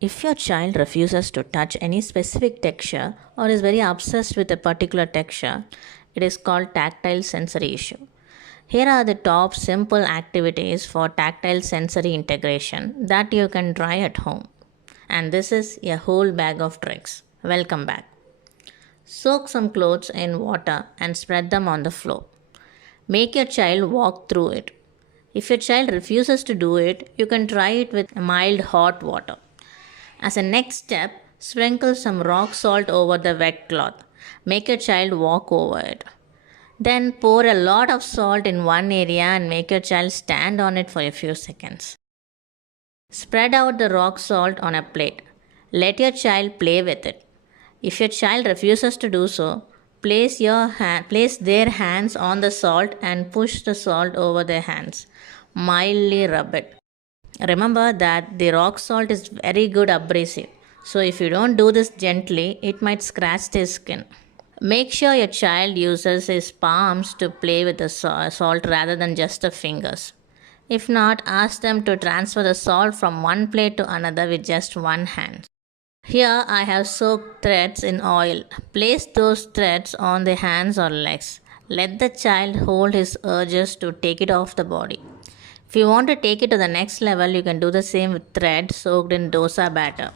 If your child refuses to touch any specific texture or is very obsessed with a particular texture, it is called tactile sensory issue. Here are the top simple activities for tactile sensory integration that you can try at home. And this is a whole bag of tricks. Welcome back. Soak some clothes in water and spread them on the floor. Make your child walk through it. If your child refuses to do it, you can try it with mild hot water. As a next step, sprinkle some rock salt over the wet cloth. Make your child walk over it. Then pour a lot of salt in one area and make your child stand on it for a few seconds. Spread out the rock salt on a plate. Let your child play with it. If your child refuses to do so, place their hands on the salt and push the salt over their hands. Mildly rub it. Remember that the rock salt is very good abrasive. So if you don't do this gently, it might scratch their skin. Make sure your child uses his palms to play with the salt rather than just the fingers. If not, ask them to transfer the salt from one plate to another with just one hand. Here I have soaked threads in oil. Place those threads on the hands or legs. Let the child hold his urges to take it off the body. If you want to take it to the next level, you can do the same with thread soaked in dosa batter.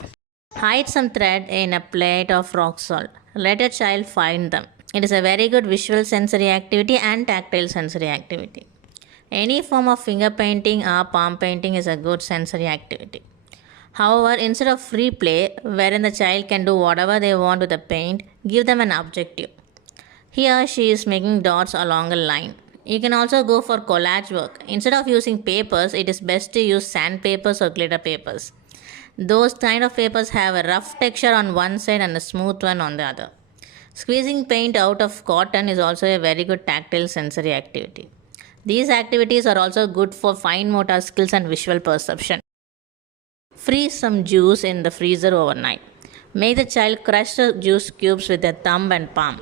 Hide some thread in a plate of rock salt. Let your child find them. It is a very good visual sensory activity and tactile sensory activity. Any form of finger painting or palm painting is a good sensory activity. However, instead of free play, wherein the child can do whatever they want with the paint, give them an objective. Here she is making dots along a line. You can also go for collage work. Instead of using papers, it is best to use sandpapers or glitter papers. Those kind of papers have a rough texture on one side and a smooth one on the other. Squeezing paint out of cotton is also a very good tactile sensory activity. These activities are also good for fine motor skills and visual perception. Freeze some juice in the freezer overnight. Make the child crush the juice cubes with their thumb and palm.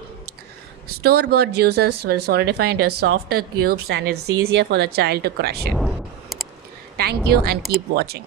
Store-bought juices will solidify into softer cubes and it's easier for the child to crush it. Thank you and keep watching.